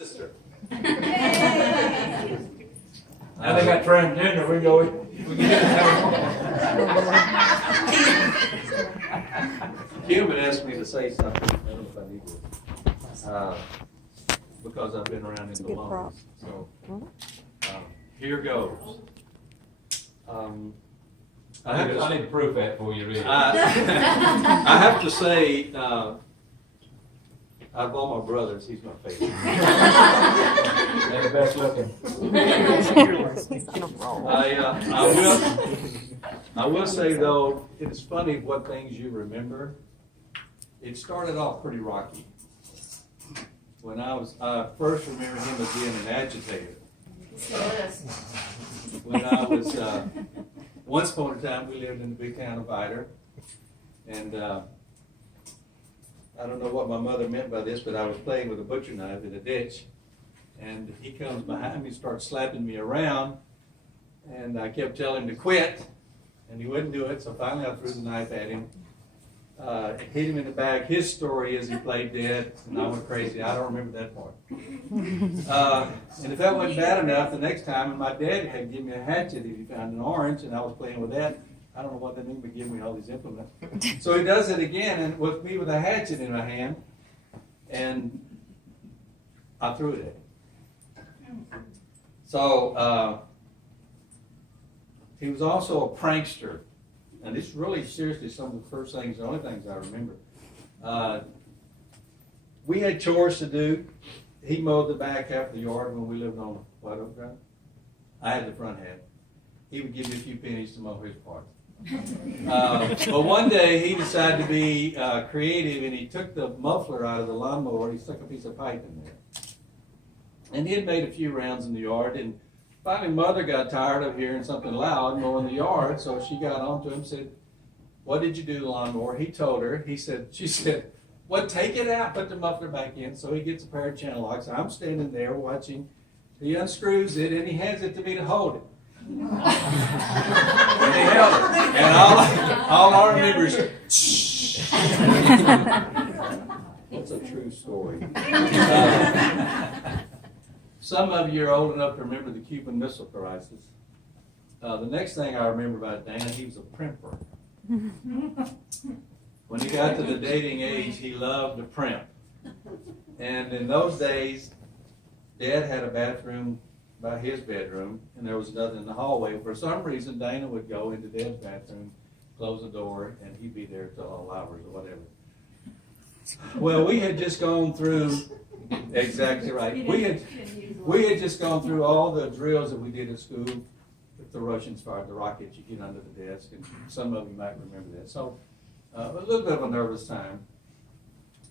Sister. Now they got transgender, we can get it. Cuban asked me to say something. I don't know if I need to. Because I've been around him the longest. So, here goes. I need to prove that for you, really. I have to say, out of all my brothers, he's my favorite. They're the best looking. I will say though, it's funny what things you remember. It started off pretty rocky. When I first remember him as being an agitator. When I was, once upon a time, we lived in the big town of Vidor, and I don't know what my mother meant by this, but I was playing with a butcher knife in a ditch, and he comes behind me, starts slapping me around, and I kept telling him to quit, and he wouldn't do it, so finally I threw the knife at him, hit him in the back. His story is he played dead, and I went crazy. I don't remember that part. And if that wasn't bad enough, the next time, and my dad had given me a hatchet if he found an orange, and I was playing with that. I don't know what that means, but give me all these implements. So he does it again, and with me with a hatchet in my hand, and I threw it at him. So he was also a prankster, and this really seriously some of the first things, the only things I remember. We had chores to do. He mowed the back half of the yard when we lived on White Oak Drive. I had the front half. He would give me a few pennies to mow his part. But one day he decided to be creative, and he took the muffler out of the lawnmower. He stuck a piece of pipe in there, and he had made a few rounds in the yard. And finally, Mother got tired of hearing something loud mowing the yard, so she got on to him and said, "What did you do to the lawnmower?" He told her. She said, "Well, take it out, put the muffler back in." So he gets a pair of channel locks. I'm standing there watching. He unscrews it, and he hands it to me to hold it. And he held it. And all I remember is, shh. That's a true story. Some of you are old enough to remember the Cuban Missile Crisis. The next thing I remember about Dan, he was a primper. When he got to the dating age, he loved to primp. And in those days, Dad had a bathroom by his bedroom, and there was nothing in the hallway. For some reason, Dana would go into Dad's bathroom, close the door, and he'd be there till all hours or whatever. Well, we had just gone through, exactly right. We had just gone through all the drills that we did at school. If the Russians fired the rockets, you get under the desk, and some of you might remember that. So a little bit of a nervous time.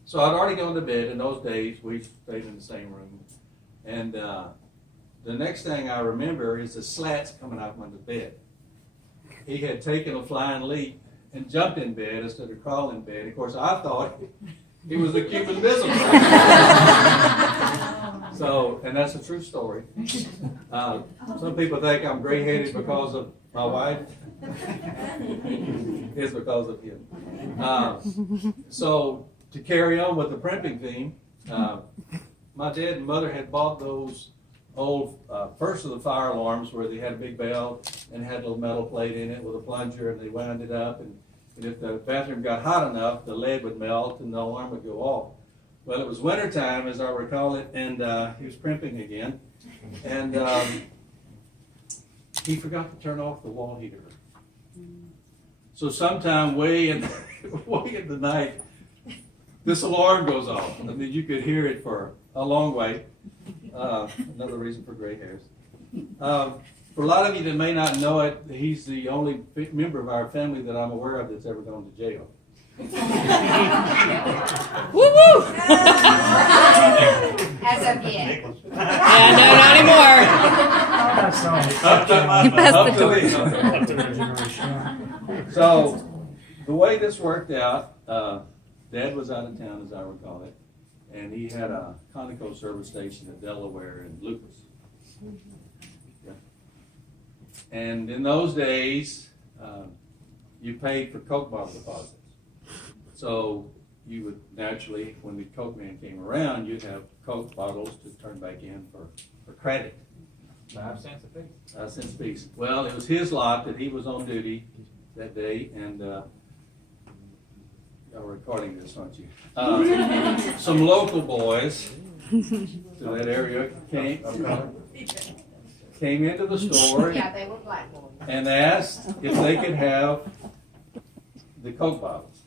So I'd already gone to bed. In those days, we stayed in the same room. And the next thing I remember is the slats coming out from under the bed. He had taken a flying leap and jumped in bed instead of crawling in bed. Of course, I thought he was the Cuban Missile Crisis. So, and that's a true story. Some people think I'm gray-headed because of my wife. It's because of him. So, to carry on with the primping theme, my dad and mother had bought those old, first of the fire alarms where they had a big bell and had a little metal plate in it with a plunger, and they wound it up, and if the bathroom got hot enough, the lead would melt and the alarm would go off. Well, it was wintertime, as I recall it, and he was primping again, and he forgot to turn off the wall heater. So sometime way in the night, this alarm goes off. I mean, you could hear it for a long way. Another reason for gray hairs. For a lot of you that may not know it, he's the only member of our family that I'm aware of that's ever gone to jail. Woo woo! As of yet. Yeah, no, not anymore. So, the way this worked out, Dad was out of town, as I recall it, and he had a Conoco service station in Delaware and Lucas. Yeah. And in those days, you paid for Coke bottle deposits. So you would naturally, when the Coke man came around, you'd have Coke bottles to turn back in for credit. 5 cents a piece. 5 cents a piece. Well, it was his lot that he was on duty that day, and y'all are recording this, aren't you? Some local boys to that area came into the store. Yeah, they were black boys. And asked if they could have the Coke bottles.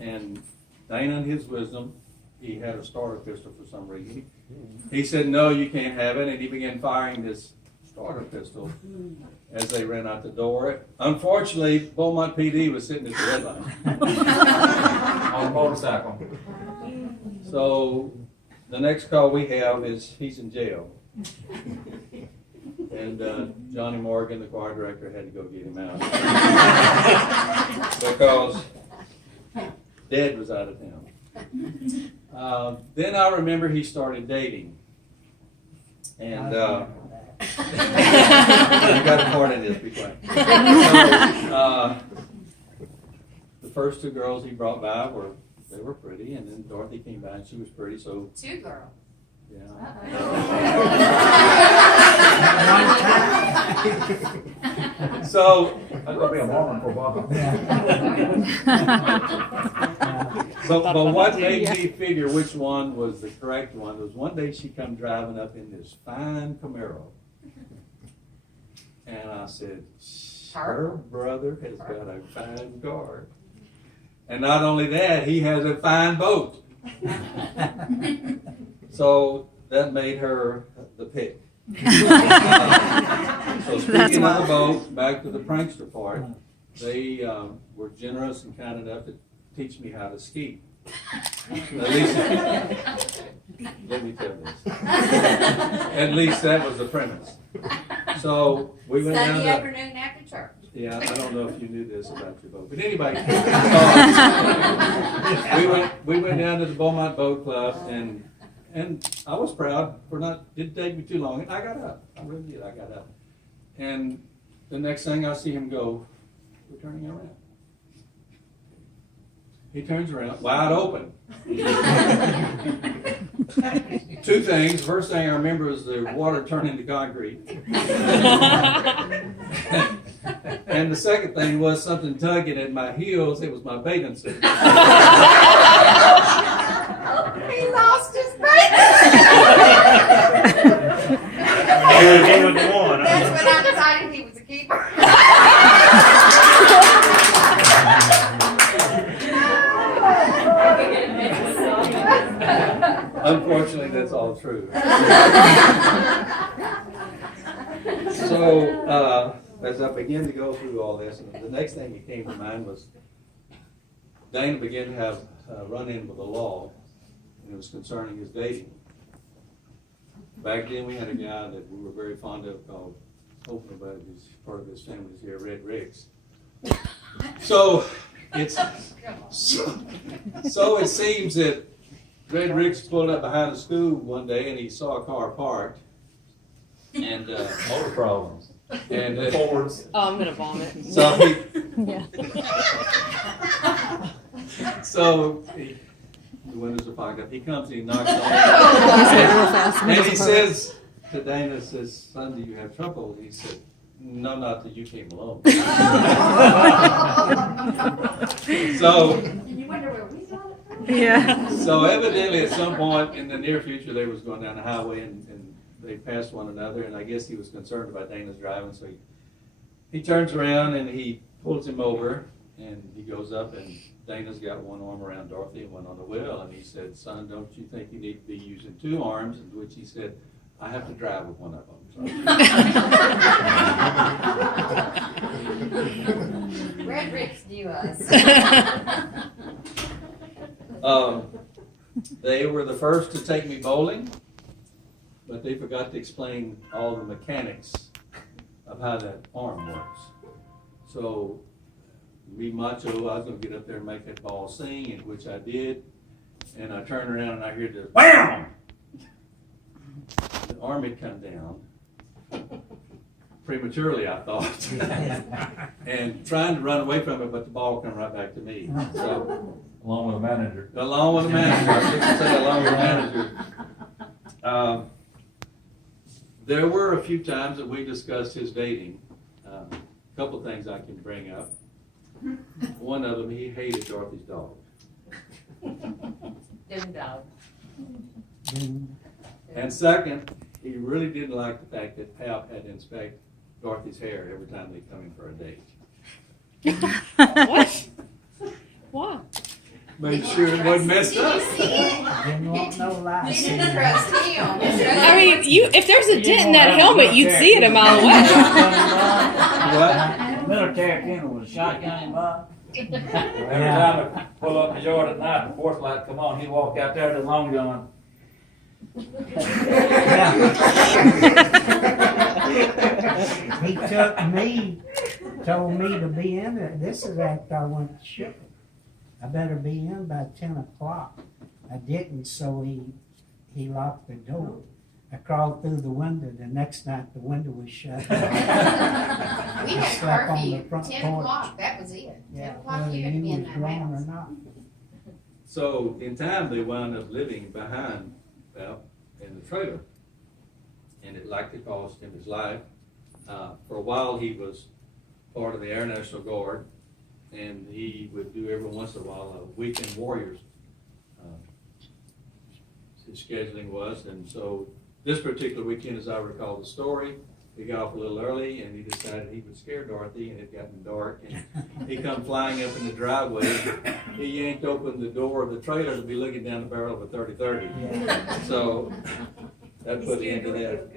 And Dana, in his wisdom, he had a starter pistol for some reason. He said, "No, you can't have it," and he began firing this starter pistol as they ran out the door. Unfortunately, Beaumont PD was sitting at the red line. On a motorcycle. So the next call we have is he's in jail. And Johnny Morgan, the choir director, had to go get him out. Because Dad was out of town. Then I remember he started dating. And you got a part in this, be quiet. So, the first 2 girls he brought by they were pretty, and then Dorothy came by and she was pretty, so 2 girls. yeah. So, That's gonna be a Mormon for a while. but what made me figure which one was the correct one was one day she come driving up in this fine Camaro. And I said, her brother has got a fine car. And not only that, he has a fine boat. So that made her the pick. So speaking of the boat, back to the prankster part, they were generous and kind enough to teach me how to ski. At least, let me tell this. At least that was the premise. So we went Sunday down to, afternoon after church. yeah, I don't know if you knew this about your boat, but anyway, we went down to the Beaumont Boat Club, and I was proud for didn't take me too long, and I got up. I really did. I got up, and the next thing I see him go, we're turning around. He turns around, wide open. 2 things. First thing I remember is the water turned into concrete. And the second thing was something tugging at my heels. It was my bathing suit. He lost his bathing. That's when I decided he was a keeper. Unfortunately, that's all true. So, as I began to go through all this, and the next thing that came to mind was Dana began to have a run-in with the law, and it was concerning his dating. Back then, we had a guy that we were very fond of called, hopefully, but he's part of his family is here, Red Riggs. So it seems that Red Riggs pulled up behind the school one day and he saw a car parked. And Motor problems. and Forwards. Oh, I'm gonna vomit. so he, Yeah. the windows are fogged up. He comes and he knocks on He said it real fast. and he says to Dana, says, "Son, do you have trouble?" He said, "No, not till you came along." So And you wonder where we got it from? Yeah. So evidently at some point in the near future, they was going down the highway and they passed one another, and I guess he was concerned about Dana's driving, so he turns around and he pulls him over, and he goes up, and Dana's got one arm around Dorothy and one on the wheel, and he said, "Son, don't you think you need to be using 2 arms?" And which he said, "I have to drive with one of them." Red Ricks knew us. They were the first to take me bowling, but they forgot to explain all the mechanics of how that arm works. So, me macho, I was going to get up there and make that ball sing, and which I did, and I turned around and I heard this wham! The arm had come down, prematurely, I thought, and trying to run away from it, but the ball come right back to me. So, Along with the manager. along with the manager, I should say along with the manager. There were a few times that we discussed his dating. A couple things I can bring up. One of them, he hated Dorothy's dog. Them dog. And second, he really didn't like the fact that Pap had to inspect Dorothy's hair every time they come in for a date. What? Why? Make sure it wasn't messed Did you up. see it? Didn't want no lies. You didn't trust him. I mean, if there's a dent in that helmet, you'd see it a mile away. What? Military funeral with a shotgun in Bob. Every time I pull up his yard at night, the porch light come on, he'd walk out there to the long john. He took me, told me to be in it. This is after I went to ship it. I better be in by 10 o'clock. I didn't, so he locked the door. I crawled through the window. The next night, the window was shut. We had Slept on the curfew, front 10 porch. o'clock, that was it. 10 Yeah, o'clock, whether you had to be he in was that wrong or house. not. So in time, they wound up living behind Pap in the trailer. And it likely cost him his life. For a while, he was part of the Air National Guard, and he would do every once in a while a Weekend Warriors. His scheduling was, and so this particular weekend, as I recall the story, he got off a little early, and he decided he would scare Dorothy, and it had gotten dark, and he come flying up in the driveway. He yanked open the door of the trailer to be looking down the barrel of a 30-30. Yeah. So that put the end to that.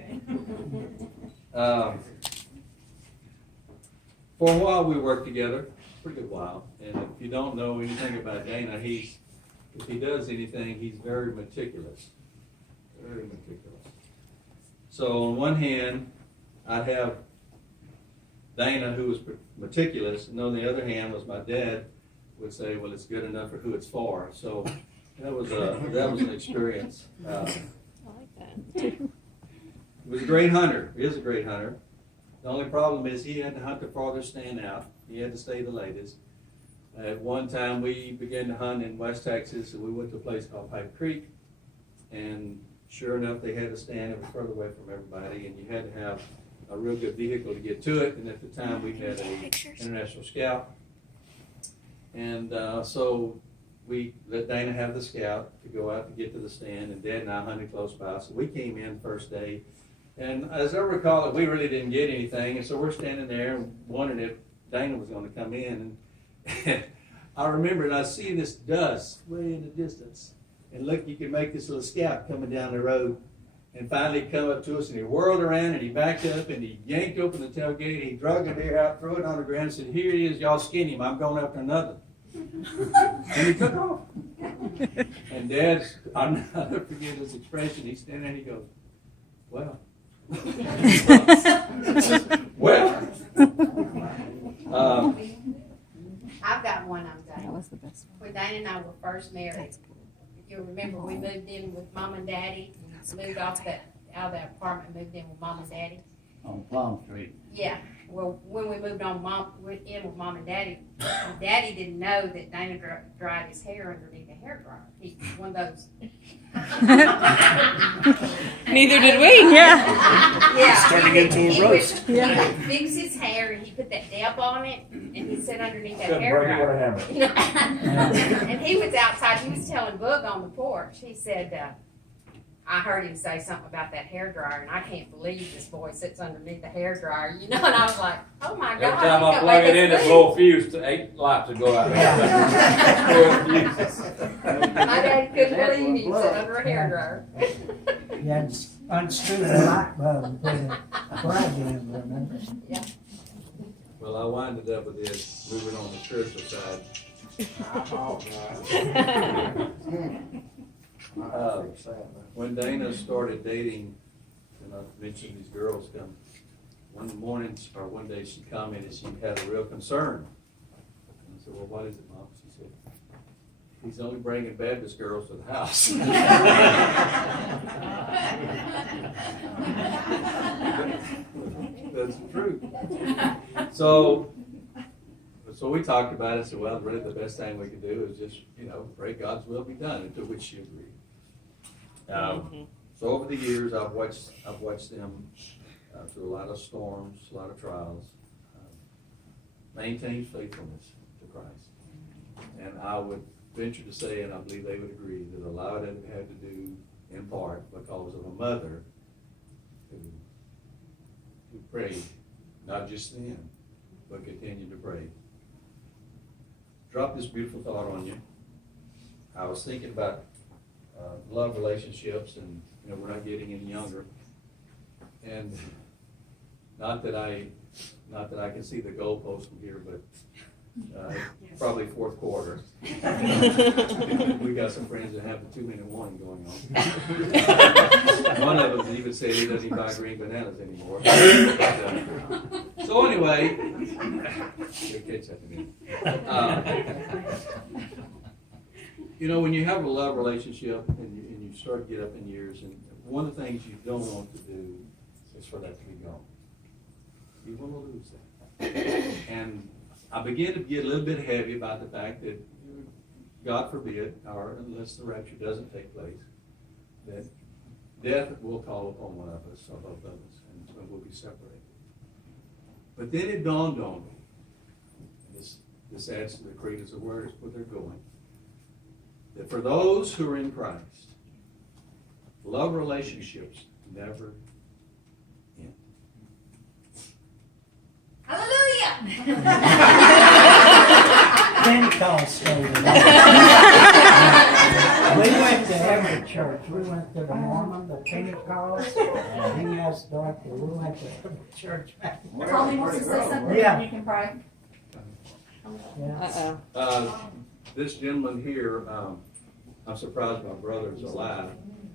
For a while, we worked together, a pretty good while. And if you don't know anything about Dana, if he does anything, he's very meticulous. Very meticulous. So on one hand, I have Dana, who was meticulous, and on the other hand was my dad would say, well, it's good enough for who it's for. So that was an experience. I like that. He was a great hunter. He is a great hunter. The only problem is he had to hunt the farthest stand out. He had to stay the latest. At one time, we began to hunt in West Texas, and we went to a place called Pipe Creek. And sure enough, they had a stand that was further away from everybody, and you had to have a real good vehicle to get to it. And at the time, we had an International Scout. And so we let Dana have the Scout to go out to get to the stand, and Dad and I hunted close by. So we came in first day. And as I recall it, we really didn't get anything. And so we're standing there and wondering if Dana was going to come in. And I remember, and I see this dust way in the distance. And look, you can make this little Scout coming down the road. And finally he come up to us, and he whirled around, and he backed up, and he yanked open the tailgate. He drug it there out, threw it on the ground, and said, here he is, y'all skin him. I'm going after another. And he took off. And Dad's, I'll never forget his expression. He's standing there, and he goes, well. Well. I've got one on That Dana. was the best one. When Dana and I were first married, if you remember, we moved in with Mom and Daddy, moved out of that apartment, moved in with Mom and Daddy. On Plum Street. Yeah, well, when we moved in with Mom and Daddy, Daddy didn't know that Dana dried his hair underneath the hair dryer. He's one of those. Neither did we. Yeah. Yeah. It's turning into a roast. He would fix his hair, and he put that dab on it, and he'd sit underneath that Couldn't hair break it with dryer. a hammer. And he was outside, he was telling Boog on the porch, he said, I heard him say something about that hair dryer, and I can't believe this boy sits underneath the hair dryer, and I was like, oh my God. Every time he's I gonna plug make it in, us it leave. blow a fuse to 8 lights to go out. My dad couldn't believe he sat under a hair dryer. You had to unscrew the light bulb and put a plug in, remember? Well, I winded up with this, moving on the spiritual side. When Dana started dating, and I mentioned these girls come, one day she commented she had a real concern. And I said, well, what is it, Mom? She said, he's only bringing Baptist girls to the house. But that's the truth. So we talked about it and said, well, really the best thing we could do is just, pray God's will be done, and to which she agreed. So over the years, I've watched them through a lot of storms, a lot of trials, maintain faithfulness to Christ. And I would venture to say, and I believe they would agree, that a lot of it had to do in part because of a mother who prayed, not just then, but continued to pray. Drop this beautiful thought on you. I was thinking about love relationships, and we're not getting any younger, and not that I can see the goalpost from here, but probably fourth quarter. We got some friends that have the 2-minute warning going on. One of them even said he doesn't even buy green bananas anymore. So anyway, you'll catch that in a minute. When you have a love relationship and you start to get up in years, and one of the things you don't want to do is for that to be gone. You want to lose that. And I begin to get a little bit heavy about the fact that, God forbid, or unless the rapture doesn't take place, that death will call upon one of us or both of us, and we'll be separated. But then it dawned on me, this adds to the credence of where they're going, that for those who are in Christ, love relationships never end. Hallelujah! Pentecostal. We went to every church. We went to the Mormon, the Pentecost, and he asked Dorothy, we went to every church back there. Tommy wants to say something, Yeah. you can pray. Yeah. This gentleman here, I'm surprised my brother is alive.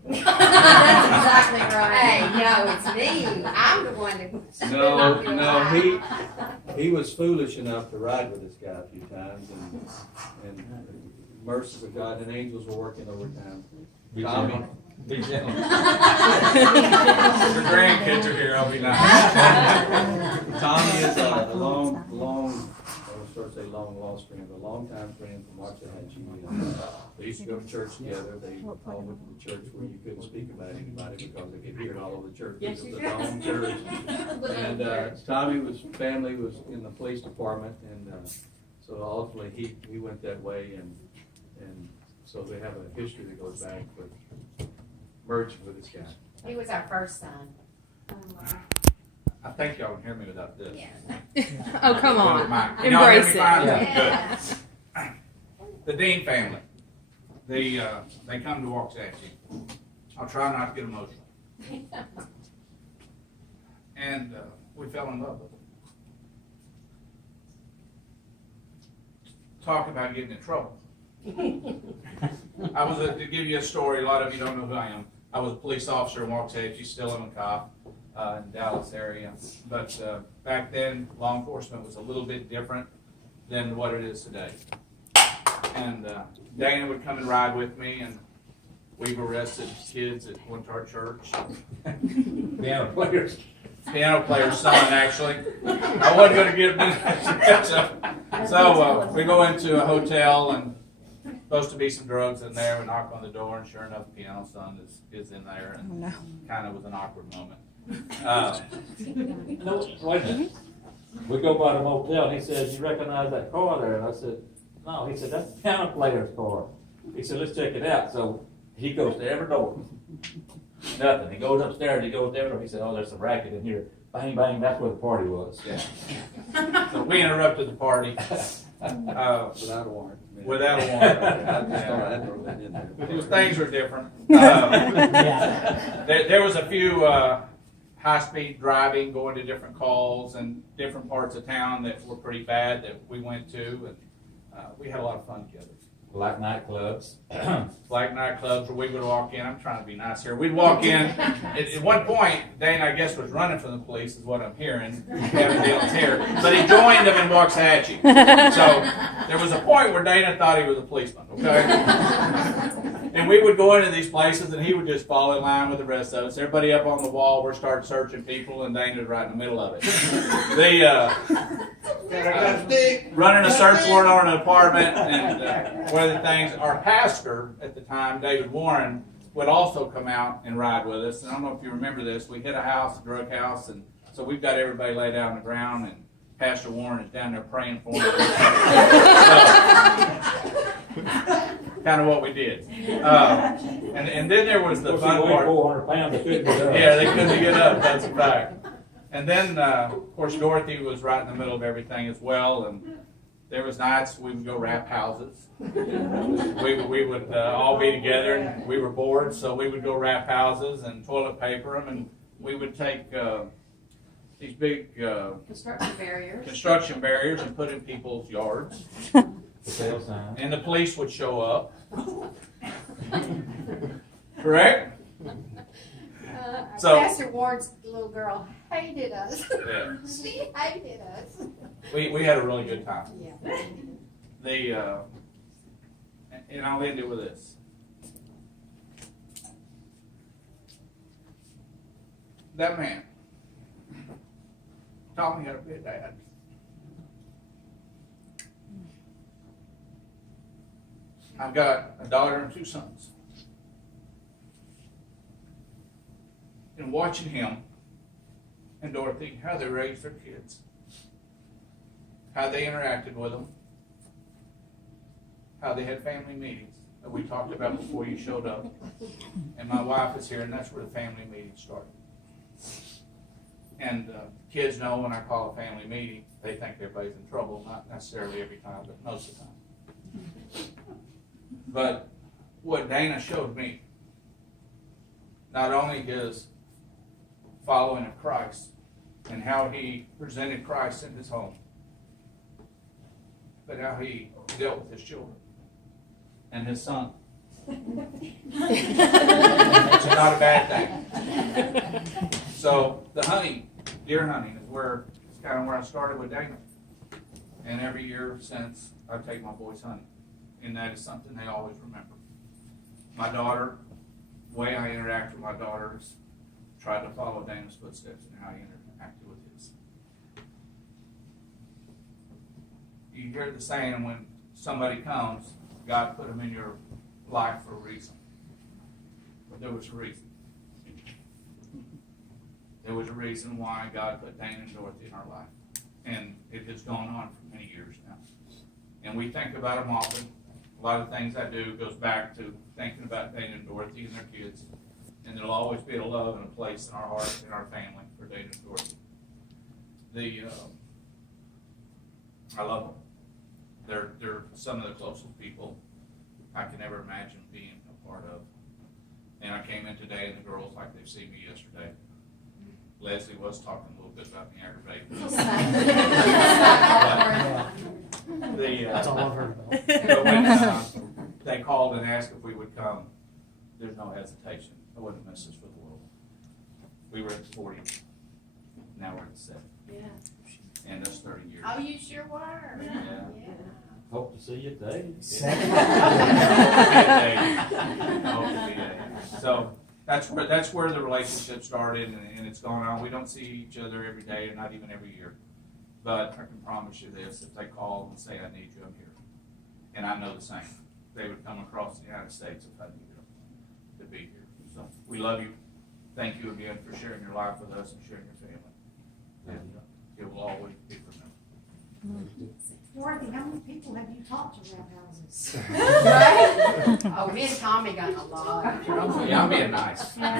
That's exactly right. Hey, no, it's me. I'm the one that. No, he was foolish enough to ride with this guy a few times, and mercy of God, and angels were working overtime. Tommy. Be gentle. Your grandkids are here, I'll be nice. Tommy is a long, long lost friend, a long-time friend from Waxahachie. They used to go to church together. They all went to the church where you couldn't speak about anybody because they could hear it all over the church. It was a long church. And Tommy's family was in the police department, and so ultimately he went that way, and so they have a history that goes back with merging with this guy. He was our first son. I think y'all can hear me without this. Yeah. Oh, come on. Can y'all hear me Embrace it. fine? Yeah. Good. The Dean family, they come to Waxahachie. I'll try not to get emotional. And we fell in love with them. Talk about getting in trouble. I was, to give you a story, a lot of you don't know who I am. I was a police officer in Waxahachie, still am a cop in Dallas area. But back then, law enforcement was a little bit different than what it is today. And Dana would come and ride with me, and we've arrested kids that went to our church. Piano player's son, actually. I wasn't going to get him in. So we go into a hotel, and supposed to be some drugs in there. We knock on the door, and sure enough, the piano son is in there, and kind of was an awkward moment. No, wait a minute. We go by the motel, and he said, "You recognize that car there?" And I said, "No." He said, "That's the piano player's car." He said, "Let's check it out." So he goes to every door. Nothing. He goes upstairs. He goes to every door. He said, "Oh, there's some racket in here." Bang, bang. That's where the party was. Yeah. So we interrupted the party. Without a warrant. Without a warrant. Things were different. There was a few high-speed driving, going to different calls and different parts of town that were pretty bad that we went to, and we had a lot of fun together. Like nightclubs. Like nightclubs where we would walk in. I'm trying to be nice here. We'd walk in. At one point, Dane, I guess, was running from the police, is what I'm hearing. Having dealings here. But he joined them in Waxahachie. So there was a point where Dana thought he was a policeman, okay? And we would go into these places and he would just fall in line with the rest of us. Everybody up on the wall, we're starting searching people, and Dana's right in the middle of it. Running a search warrant on an apartment, and one of the things, our pastor at the time, David Warren, would also come out and ride with us. And I don't know if you remember this, we hit a house, a drug house, and so we've got everybody laid out on the ground, and Pastor Warren is down there praying for them. Kind of what we did. And then there was the fun part. 400 pounds, they couldn't get up. Yeah, they couldn't get up, that's a fact. And then, of course, Dorothy was right in the middle of everything as well, and there was nights we would go wrap houses. We would all be together, and we were bored, so we would go wrap houses and toilet paper them, and we would take these big construction barriers and put in people's yards. Sale sign. And the police would show up. Correct? So- Pastor Ward's little girl hated us. Yeah. She hated us. We had a really good time. Yeah. And I'll end it with this. That man taught me how to be a dad. I've got a daughter and 2 sons. And watching him and Dorothy, how they raised their kids, how they interacted with them, how they had family meetings that we talked about before you showed up. And my wife is here, and that's where the family meeting started. And kids know when I call a family meeting, they think everybody's in trouble. Not necessarily every time, but most of the time. But what Dana showed me, not only his following of Christ and how he presented Christ in his home, but how he dealt with his children And his son. which is not a bad thing. So the hunting, deer hunting, is kind of where I started with Dana. And every year since, I take my boys hunting. And that is something they always remember. My daughter, the way I interact with my daughter is try to follow Dana's footsteps and how he interacted with his. You hear the saying, when somebody comes, God put them in your life for a reason. But there was a reason. There was a reason why God put Dana and Dorothy in our life. And it has gone on for many years now. And we think about them often. A lot of things I do goes back to thinking about Dana and Dorothy and their kids. And there'll always be a love and a place in our heart, in our family, for Dana and Dorothy. I love them. They're some of the closest people I can ever imagine being a part of. And I came in today, and the girls, like they've seen me yesterday. Leslie was talking a little bit about me aggravating. That's all I've heard about. But when they called and asked if we would come, there's no hesitation. I wouldn't miss this for the world. We were at 40. Now we're at 7. Yeah. And that's 30 years. Oh, you sure were. Yeah. Hope to see you today. So that's where the relationship started, and it's gone on. We don't see each other every day, and not even every year. But I can promise you this: if they call and say, "I need you," I'm here, and I know the same. They would come across the United States if I needed them to be here. So we love you. Thank you again for sharing your life with us and sharing your family. And it will always be remembered. Dorothy, how many people have you talked to around houses? Right? Oh, me and Tommy got in a lot of trouble. Yeah, I'm being nice. But